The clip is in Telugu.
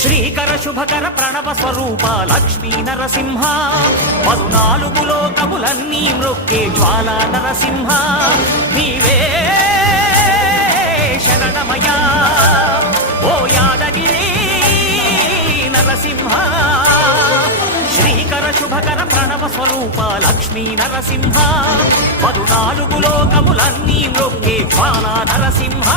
శ్రీకర శుభకర ప్రణవ స్వరూప లక్ష్మీ నరసింహ 14 లోకములన్నీ మృక్కే జ్వాల నరసింహ నీవే శరణమయ్యా ఓ యాదగిరి నరసింహ శ్రీకర శుభకర ప్రణవ స్వరూప లక్ష్మీ నరసింహ 14 లోకములన్నీ మృక్కే జ్వాల నరసింహ